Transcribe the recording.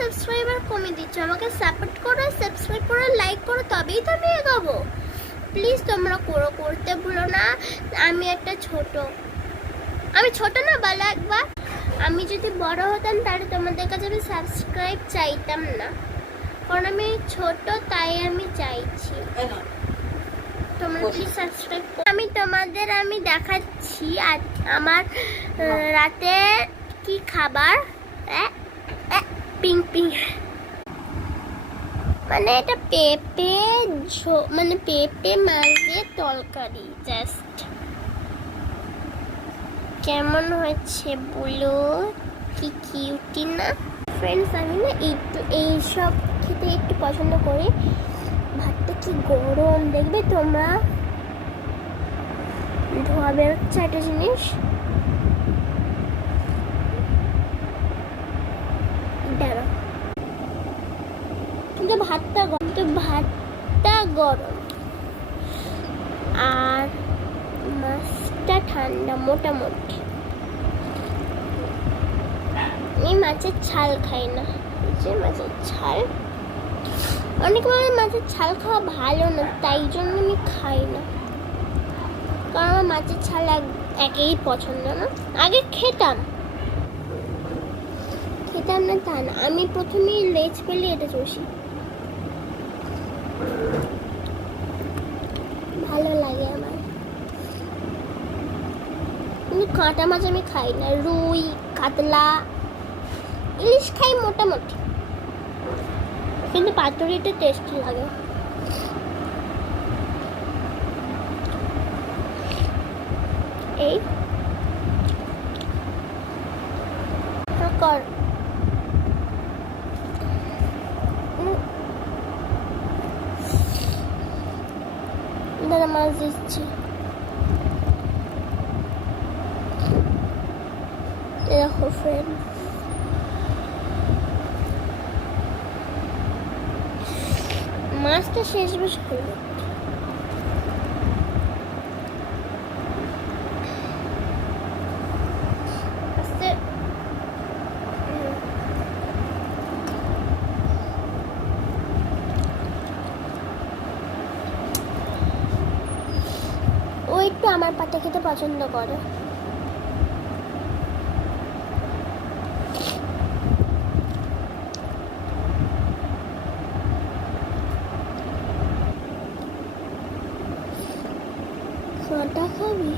Subscriber কমে দিচ্ছ, আমাকে সাপোর্ট করো, সাবস্ক্রাইব করো, লাইক করো, তবেই তো আমি এগোবো। প্লিজ তোমরা করতে ভুলো না। আমি ছোট না, বলো একবার। আমি যদি বড় হতাম তাহলে তোমাদের কাছে আমি সাবস্ক্রাইব চাইতাম না, কারণ আমি ছোট, তাই আমি চাইছি তোমরা প্লিজ সাবস্ক্রাইব। আমি তোমাদের দেখাচ্ছি আমার রাতে কি খাবার। পিং মানে এটা পেঁপে মাছের তরকারি। জাস্ট কেমন হয়েছে বলো, কি কিউটি না ফ্রেন্ডস? আমি না এইসব খেতে একটু পছন্দ করি। ভাতটা কি গরম দেখবে তোমরা, ধোয়া বেরোচ্ছে একটা জিনিস। দাঁড়া, কিন্তু ভাতটা গরম আর মাছটা ঠান্ডা মোটামুটি। আমি মাছের ছাল খাই না, যে মাছের ছাল, অনেক মাছের ছাল খাওয়া ভালো না, তাই জন্য আমি খাই না, কারণ আমার মাছের ছাল একেই পছন্দ না। আগে খেতাম না তা না, আমি প্রথমেই লেজ পেলে এটা চষি, ভালো লাগে আমার। কিন্তু কাঁটা মাছ আমি খাই না। রুই, কাতলা, ইলিশ খাই মোটামুটি, কিন্তু পাতুরিটা টেস্টি লাগে। এই কর দাদা, মাছ দিচ্ছি, দেখো ফ্রেন্ড। মাছটা শেষ বেশ করলো। ও একটু আমার পাতে খেতে পছন্দ করে। কাঁটা খাবি?